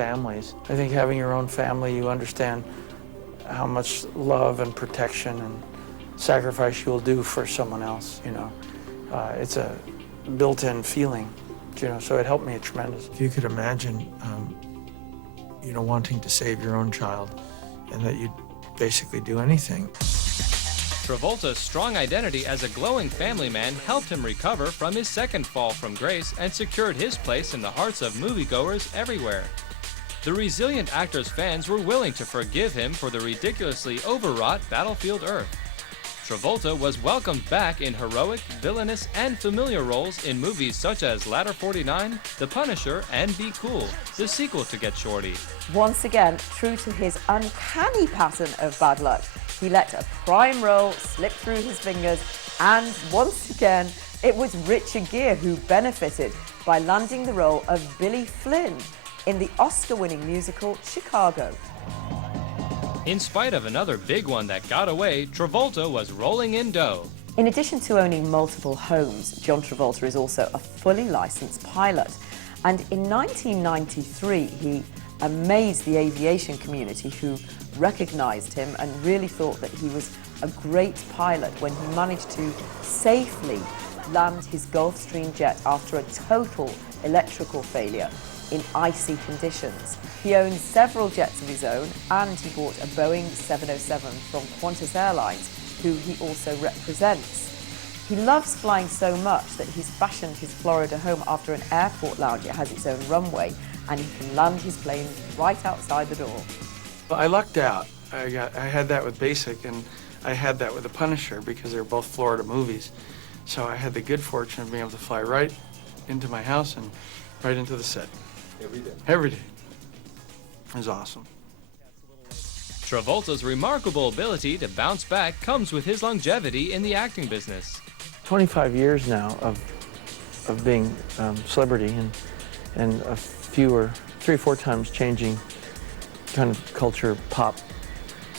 families. I think having your own family, you understand how much love and protection and sacrifice you'll do for someone else, you know. It's a built-in feeling, you know, so it helped me tremendous. If you could imagine, you know, wanting to save your own child and that you'd basically do anything. Travolta's strong identity as a glowing family man helped him recover from his second fall from grace and secured his place in the hearts of moviegoers everywhere. The resilient actor's fans were willing to forgive him for the ridiculously overwrought Battlefield Earth. Travolta was welcomed back in heroic, villainous, and familiar roles in movies such as Ladder 49, The Punisher, and Be Cool, the sequel to Get Shorty. Once again, true to his uncanny pattern of bad luck, he let a prime role slip through his fingers, and once again, it was Richard Gere who benefited by landing the role of Billy Flynn in the Oscar-winning musical Chicago. In spite of another big one that got away, Travolta was rolling in dough. In addition to owning multiple homes, John Travolta is also a fully licensed pilot. And in 1993, he amazed the aviation community, who recognized him and really thought that he was a great pilot when he managed to safely land his Gulfstream jet after a total electrical failure in icy conditions. He owns several jets of his own, and he bought a Boeing 707 from Qantas Airlines, who he also represents. He loves flying so much that he's fashioned his Florida home after an airport lounge. It has its own runway, and he can land his plane right outside the door. Well, I lucked out. I had that with Basic, and I had that with The Punisher because they're both Florida movies. So I had the good fortune of being able to fly right into my house and right into the set. Every day. Every day. It was awesome. Travolta's remarkable ability to bounce back comes with his longevity in the acting business. 25 years now of being celebrity and a fewer, 3 or 4 times changing kind of culture, pop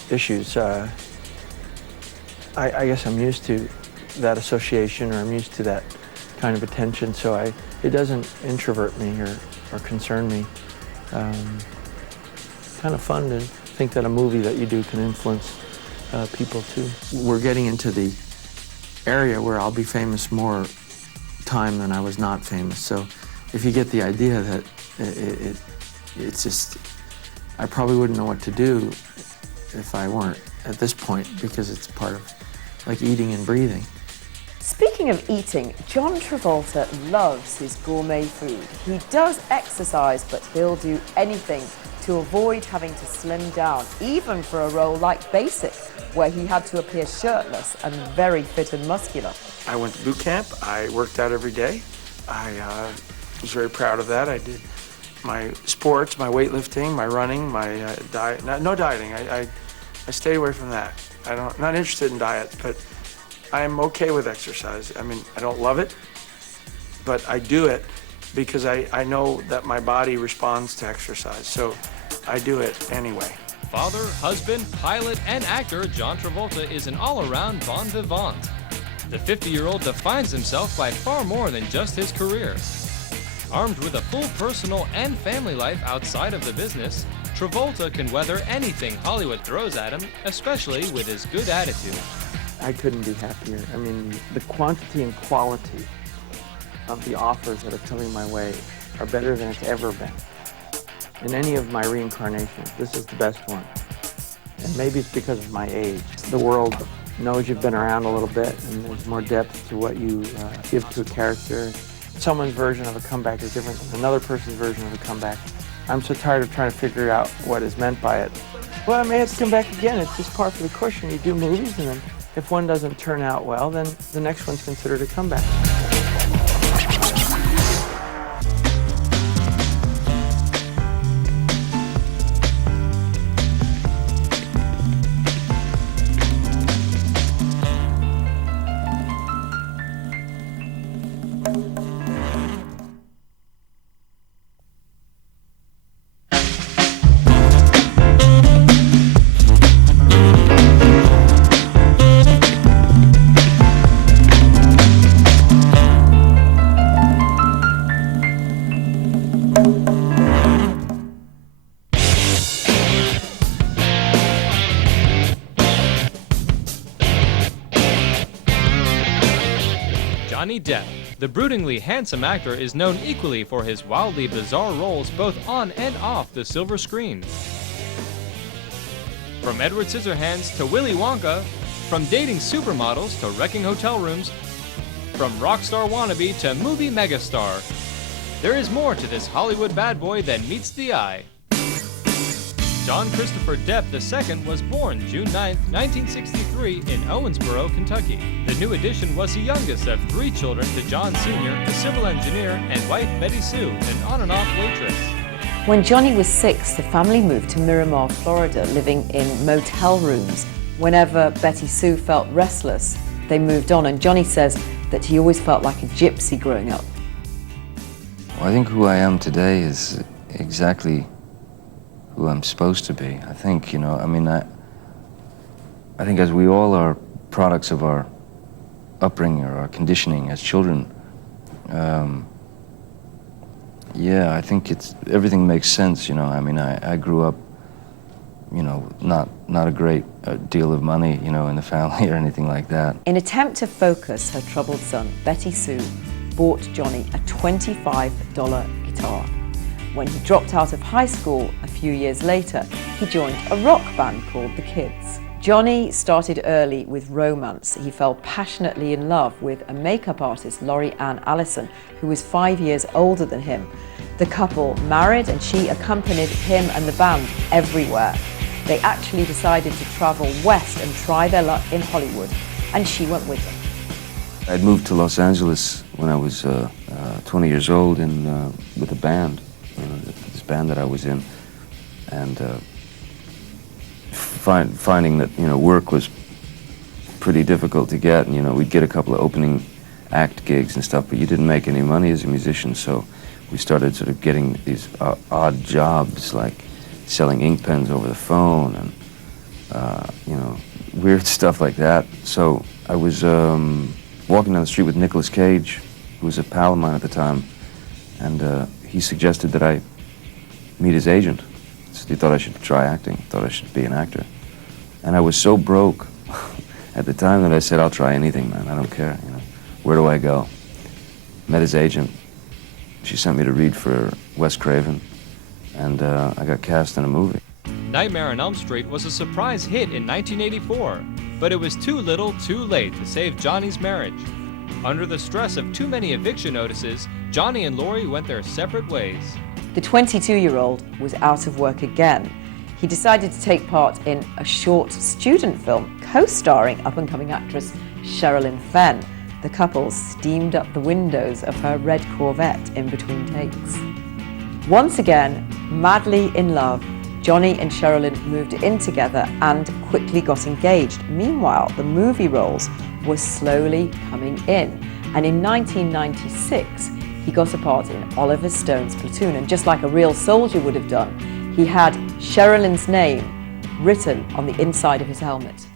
issues. I guess I'm used to that association, or I'm used to that kind of attention, so it doesn't introvert me or concern me. Kind of fun to think that a movie that you do can influence people too. We're getting into the area where I'll be famous more time than I was not famous. So if you get the idea that it's just, I probably wouldn't know what to do if I weren't at this point, because it's part of like eating and breathing. Speaking of eating, John Travolta loves his gourmet food. He does exercise, but he'll do anything to avoid having to slim down, even for a role like Basic, where he had to appear shirtless and very fit and muscular. I went to boot camp. I worked out every day. I was very proud of that. I did my sports, my weightlifting, my running, my diet. No dieting. I stayed away from that. Not interested in diet, but I'm okay with exercise. I mean, I don't love it, but I do it because I know that my body responds to exercise, so I do it anyway. Father, husband, pilot, and actor, John Travolta is an all-around bon vivant. The 50-year-old defines himself by far more than just his career. Armed with a full personal and family life outside of the business, Travolta can weather anything Hollywood throws at him, especially with his good attitude. I couldn't be happier. I mean, the quantity and quality of the offers that are coming my way are better than it's ever been. In any of my reincarnations, this is the best one. And maybe it's because of my age. The world knows you've been around a little bit, and there's more depth to what you give to a character. Someone's version of a comeback is different than another person's version of a comeback. I'm so tired of trying to figure out what is meant by it. Well, I may have to come back again. It's just par for the course. You do movies, and then if one doesn't turn out well, then the next one's considered a comeback. Johnny Depp. The broodingly handsome actor is known equally for his wildly bizarre roles both on and off the silver screen. From Edward Scissorhands to Willy Wonka, from dating supermodels to wrecking hotel rooms, from rock star wannabe to movie megastar, there is more to this Hollywood bad boy than meets the eye. John Christopher Depp II was born June 9, 1963 in Owensboro, Kentucky. The new addition was the youngest of 3 children to John Sr., a civil engineer, and wife Betty Sue, an on-and-off waitress. When Johnny was 6, the family moved to Miramar, Florida, living in motel rooms. Whenever Betty Sue felt restless, they moved on, and Johnny says that he always felt like a gypsy growing up. Well, I think who I am today is exactly who I'm supposed to be. I think, I think as we all are products of our upbringing or our conditioning as children, yeah, I think everything makes sense, I grew up, not a great deal of money, in the family or anything like that. In attempt to focus her troubled son, Betty Sue bought Johnny a $25 guitar. When he dropped out of high school a few years later, he joined a rock band called The Kids. Johnny started early with romance. He fell passionately in love with a makeup artist, Laurie Ann Allison, who was 5 years older than him. The couple married and she accompanied him and the band everywhere. They actually decided to travel west and try their luck in Hollywood, and she went with them. I'd moved to Los Angeles when I was 20 years old with a band, this band that I was in, and finding that work was pretty difficult to get, and we'd get a couple of opening act gigs and stuff, but you didn't make any money as a musician, so we started sort of getting these odd jobs like selling ink pens over the phone and weird stuff like that. So I was walking down the street with Nicolas Cage, who was a pal of mine at the time, and he suggested that I meet his agent. He thought I should try acting, thought I should be an actor. And I was so broke at the time that I said, I'll try anything, man, I don't care, Where do I go? Met his agent. She sent me to read for Wes Craven, and I got cast in a movie. Nightmare on Elm Street was a surprise hit in 1984, but it was too little too late to save Johnny's marriage. Under the stress of too many eviction notices, Johnny and Laurie went their separate ways. The 22-year-old was out of work again. He decided to take part in a short student film co-starring up-and-coming actress Sherilyn Fenn. The couple steamed up the windows of her red Corvette in between takes. Once again, madly in love, Johnny and Sherilyn moved in together and quickly got engaged. Meanwhile, the movie roles were slowly coming in, and in 1996, he got a part in Oliver Stone's Platoon, and just like a real soldier would have done, he had Sherilyn's name written on the inside of his helmet.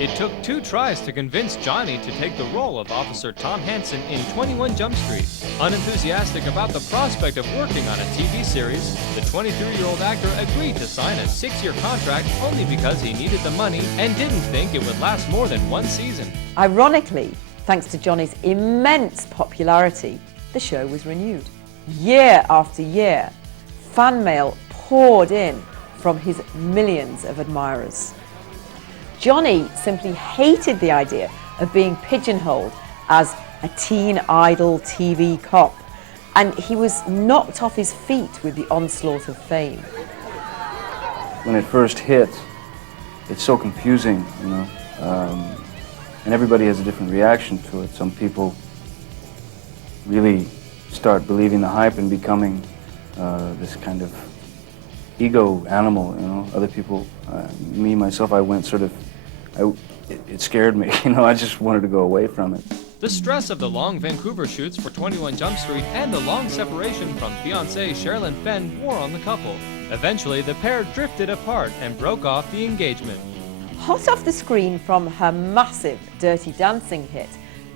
It took 2 tries to convince Johnny to take the role of Officer Tom Hansen in 21 Jump Street. Unenthusiastic about the prospect of working on a TV series, the 23-year-old actor agreed to sign a 6-year contract only because he needed the money and didn't think it would last more than 1 season. Ironically, thanks to Johnny's immense popularity, the show was renewed. Year after year, fan mail poured in from his millions of admirers. Johnny simply hated the idea of being pigeonholed as a teen idol TV cop, and he was knocked off his feet with the onslaught of fame. When it first hit, it's so confusing, and everybody has a different reaction to it. Some people really start believing the hype and becoming this kind of ego animal, Other people, me, myself, I went sort of, it scared me, I just wanted to go away from it. The stress of the long Vancouver shoots for 21 Jump Street and the long separation from fiancée Sherilyn Fenn wore on the couple. Eventually, the pair drifted apart and broke off the engagement. Hot off the screen from her massive Dirty Dancing hit,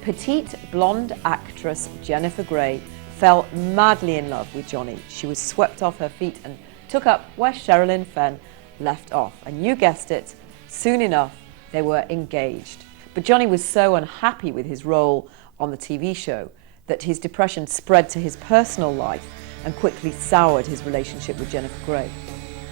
petite blonde actress Jennifer Grey fell madly in love with Johnny. She was swept off her feet and took up where Sherilyn Fenn left off. And you guessed it, soon enough, they were engaged. But Johnny was so unhappy with his role on the TV show that his depression spread to his personal life and quickly soured his relationship with Jennifer Grey.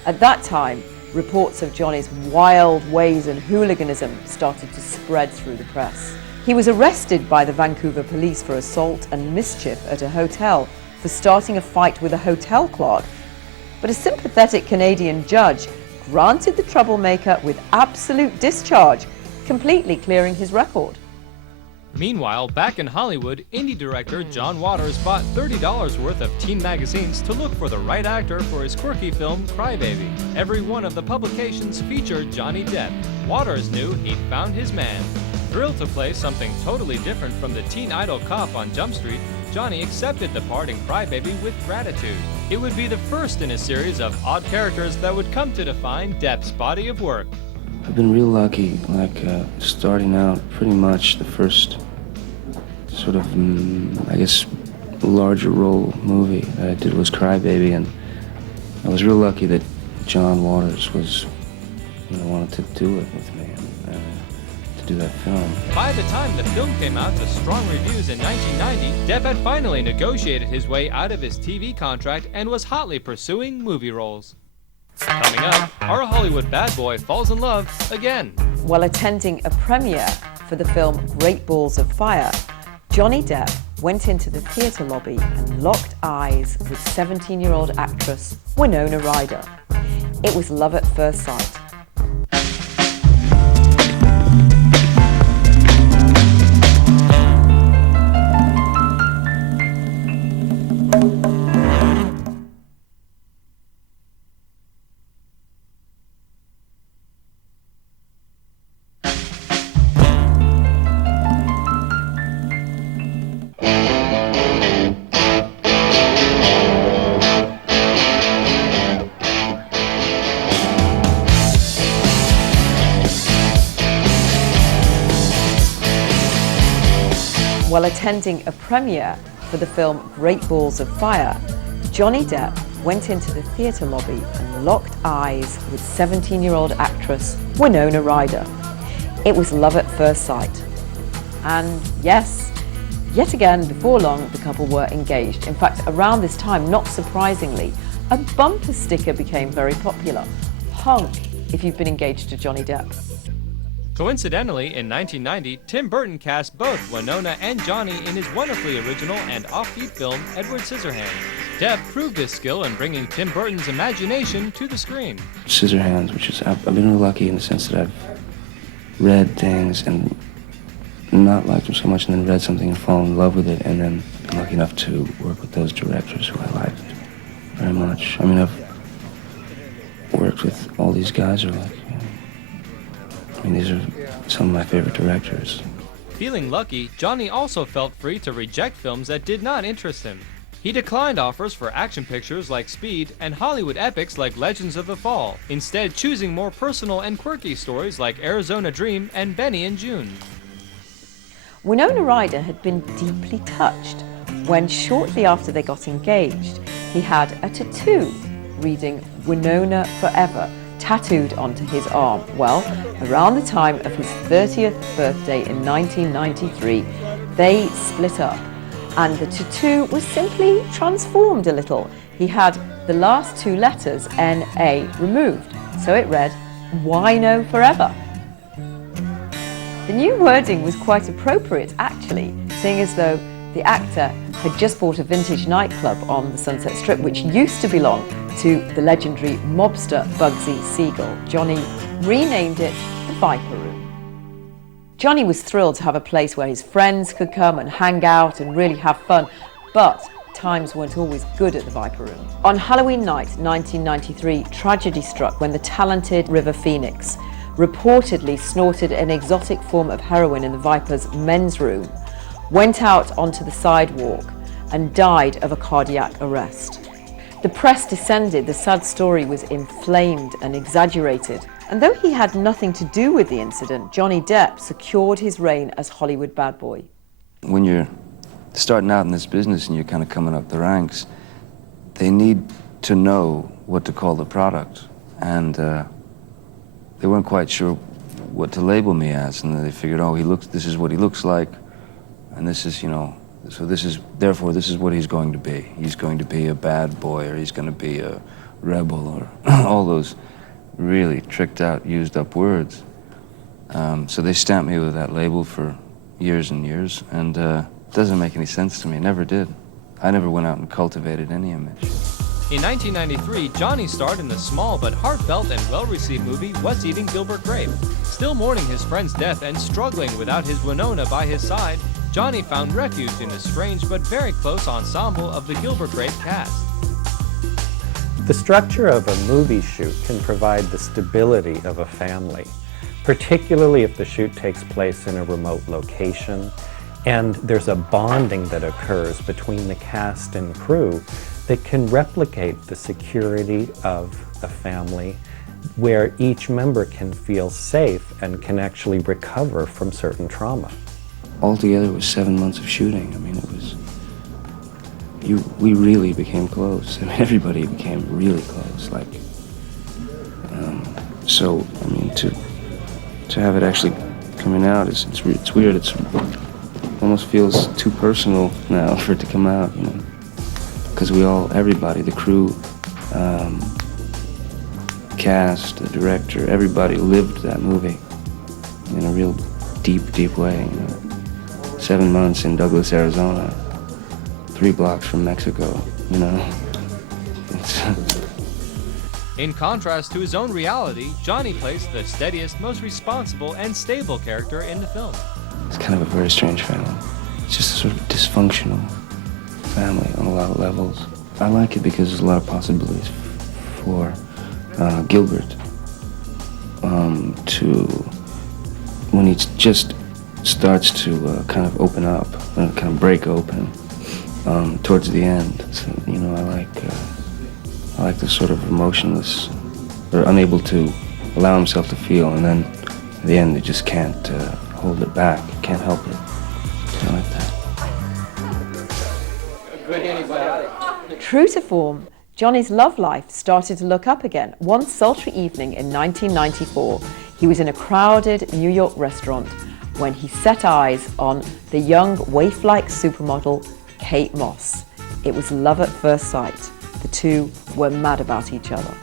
At that time, reports of Johnny's wild ways and hooliganism started to spread through the press. He was arrested by the Vancouver police for assault and mischief at a hotel for starting a fight with a hotel clerk. But a sympathetic Canadian judge granted the troublemaker with absolute discharge, completely clearing his record. Meanwhile, back in Hollywood, indie director John Waters bought $30 worth of teen magazines to look for the right actor for his quirky film, Crybaby. Every one of the publications featured Johnny Depp. Waters knew he'd found his man. Thrilled to play something totally different from the teen idol cop on Jump Street, Johnny accepted the part in Crybaby with gratitude. It would be the first in a series of odd characters that would come to define Depp's body of work. I've been real lucky, starting out pretty much the first sort of, I guess, larger role movie that I did was Crybaby, and I was real lucky that John Waters was, wanted to do it with me, and to do that film. By the time the film came out to strong reviews in 1990, Depp had finally negotiated his way out of his TV contract and was hotly pursuing movie roles. Coming up, our Hollywood bad boy falls in love again. While attending a premiere for the film Great Balls of Fire, Johnny Depp went into the theatre lobby and locked eyes with 17-year-old actress Winona Ryder. It was love at first sight. While attending a premiere for the film Great Balls of Fire, Johnny Depp went into the theatre lobby and locked eyes with 17-year-old actress Winona Ryder. It was love at first sight. And yes, yet again, before long, the couple were engaged. In fact, around this time, not surprisingly, a bumper sticker became very popular. Hunk if you've been engaged to Johnny Depp. Coincidentally, in 1990, Tim Burton cast both Winona and Johnny in his wonderfully original and offbeat film, Edward Scissorhands. Depp proved his skill in bringing Tim Burton's imagination to the screen. Scissorhands, which is, I've been real lucky in the sense that I've read things and not liked them so much, and then read something and fallen in love with it, and then been lucky enough to work with those directors who I liked very much. I mean, I've worked with all these guys who are like, these are some of my favorite directors. Feeling lucky, Johnny also felt free to reject films that did not interest him. He declined offers for action pictures like Speed and Hollywood epics like Legends of the Fall, instead choosing more personal and quirky stories like Arizona Dream and Benny and June. Winona Ryder had been deeply touched when, shortly after they got engaged, he had a tattoo reading Winona Forever tattooed onto his arm. Well, around the time of his 30th birthday in 1993, they split up, and the tattoo was simply transformed a little. He had the last two letters, N-A, removed, so it read, Wino Forever. The new wording was quite appropriate, actually, seeing as though the actor had just bought a vintage nightclub on the Sunset Strip, which used to belong to the legendary mobster Bugsy Siegel. Johnny renamed it the Viper Room. Johnny was thrilled to have a place where his friends could come and hang out and really have fun, but times weren't always good at the Viper Room. On Halloween night 1993, tragedy struck when the talented River Phoenix reportedly snorted an exotic form of heroin in the Viper's men's room, went out onto the sidewalk and died of a cardiac arrest. The press descended, the sad story was inflamed and exaggerated. And though he had nothing to do with the incident, Johnny Depp secured his reign as Hollywood bad boy. When you're starting out in this business and you're kind of coming up the ranks, they need to know what to call the product. And they weren't quite sure what to label me as, and then they figured, oh, this is what he looks like, and this is, so therefore this is what he's going to be. He's going to be a bad boy, or he's going to be a rebel, or all those really tricked out, used up words. So they stamped me with that label for years and years, and it doesn't make any sense to me. It never did. I never went out and cultivated any image. In 1993, Johnny starred in the small but heartfelt and well-received movie What's Eating Gilbert Grape. Still mourning his friend's death and struggling without his Winona by his side, Johnny found refuge in a strange but very close ensemble of the Gilbert Grape cast. The structure of a movie shoot can provide the stability of a family, particularly if the shoot takes place in a remote location and there's a bonding that occurs between the cast and crew that can replicate the security of a family, where each member can feel safe and can actually recover from certain trauma. Altogether, it was 7 months of shooting. I mean, it was, we really became close. I mean, everybody became really close. Like, so, I mean, to have it actually coming out, it's weird. It almost feels too personal now for it to come out, because everybody, the crew, cast, the director, everybody lived that movie in a real deep way. 7 months in Douglas, Arizona, 3 blocks from Mexico, In contrast to his own reality, Johnny plays the steadiest, most responsible, and stable character in the film. It's kind of a very strange family. It's just a sort of dysfunctional family on a lot of levels. I like it because there's a lot of possibilities for Gilbert when he just starts to kind of open up, kind of break open towards the end. So, I like the sort of emotionless, or unable to allow himself to feel, and then at the end he just can't hold it back, can't help it. I like that. True to form, Johnny's love life started to look up again. One sultry evening in 1994, he was in a crowded New York restaurant when he set eyes on the young waif-like supermodel Kate Moss. It was love at first sight. The two were mad about each other.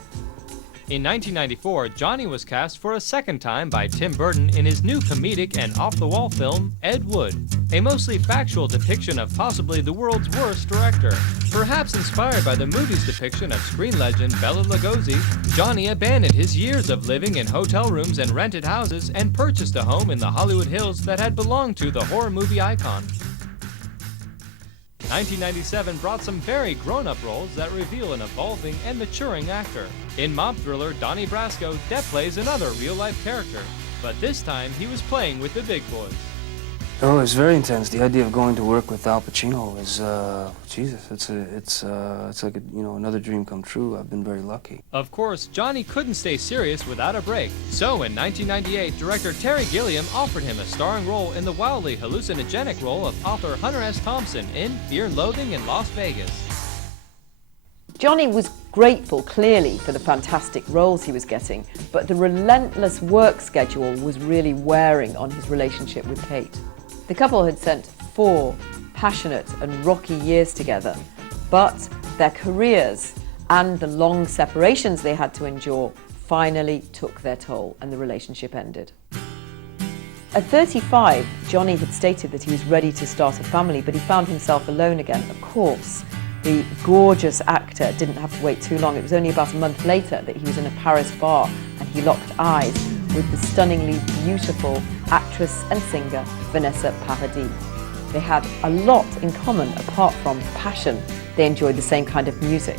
In 1994, Johnny was cast for a second time by Tim Burton in his new comedic and off-the-wall film, Ed Wood, a mostly factual depiction of possibly the world's worst director. Perhaps inspired by the movie's depiction of screen legend Bela Lugosi, Johnny abandoned his years of living in hotel rooms and rented houses and purchased a home in the Hollywood Hills that had belonged to the horror movie icon. 1997 brought some very grown-up roles that reveal an evolving and maturing actor. In mob thriller Donnie Brasco, Depp plays another real-life character, but this time he was playing with the big boys. Oh, it's very intense. The idea of going to work with Al Pacino is, Jesus, it's like another dream come true. I've been very lucky. Of course, Johnny couldn't stay serious without a break. So in 1998, director Terry Gilliam offered him a starring role in the wildly hallucinogenic role of author Hunter S. Thompson in Fear and Loathing in Las Vegas. Johnny was grateful, clearly, for the fantastic roles he was getting, but the relentless work schedule was really wearing on his relationship with Kate. The couple had spent 4 passionate and rocky years together, but their careers and the long separations they had to endure finally took their toll, and the relationship ended. At 35, Johnny had stated that he was ready to start a family, but he found himself alone again. Of course, the gorgeous actor didn't have to wait too long. It was only about a month later that he was in a Paris bar and he locked eyes with the stunningly beautiful actress and singer Vanessa Paradis. They had a lot in common apart from passion. They enjoyed the same kind of music.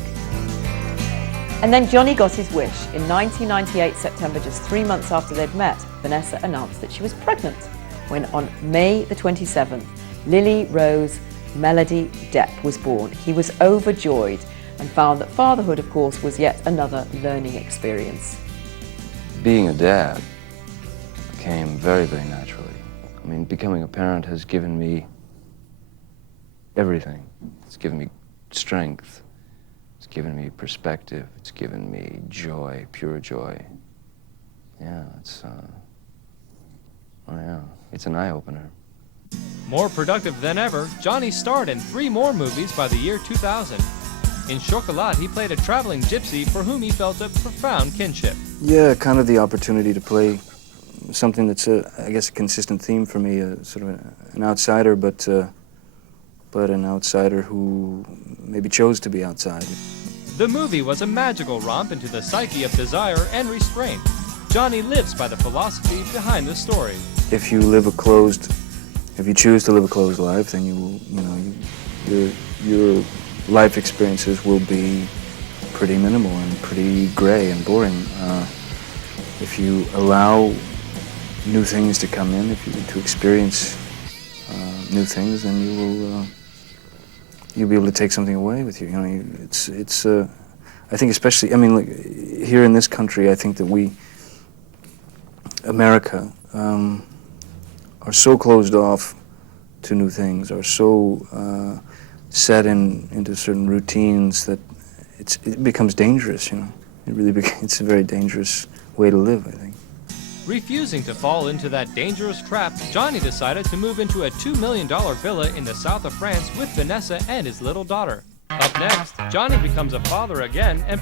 And then Johnny got his wish. In 1998 September, just 3 months after they'd met, Vanessa announced that she was pregnant, when on May the 27th, Lily Rose Melody Depp was born. He was overjoyed and found that fatherhood, of course, was yet another learning experience. Being a dad came very, very naturally. I mean, becoming a parent has given me everything. It's given me strength. It's given me perspective. It's given me joy, pure joy. Yeah, Oh, yeah. It's an eye-opener. More productive than ever, Johnny starred in 3 more movies by the year 2000. In Chocolat, he played a traveling gypsy for whom he felt a profound kinship. Yeah, kind of the opportunity to play something that's, I guess, a consistent theme for me, sort of an outsider, but an outsider who maybe chose to be outside. The movie was a magical romp into the psyche of desire and restraint. Johnny lives by the philosophy behind the story. If you choose to live a closed life, then your life experiences will be pretty minimal and pretty gray and boring. If you allow new things to come in, to experience new things, then you'll be able to take something away with you. You know, it's. I think especially, I mean, like, here in this country, I think that America, are so closed off to new things, are so set into certain routines that it becomes dangerous. You know, it's a very dangerous way to live, I think. Refusing to fall into that dangerous trap, Johnny decided to move into a $2 million villa in the south of France with Vanessa and his little daughter. Up next, Johnny becomes a father again and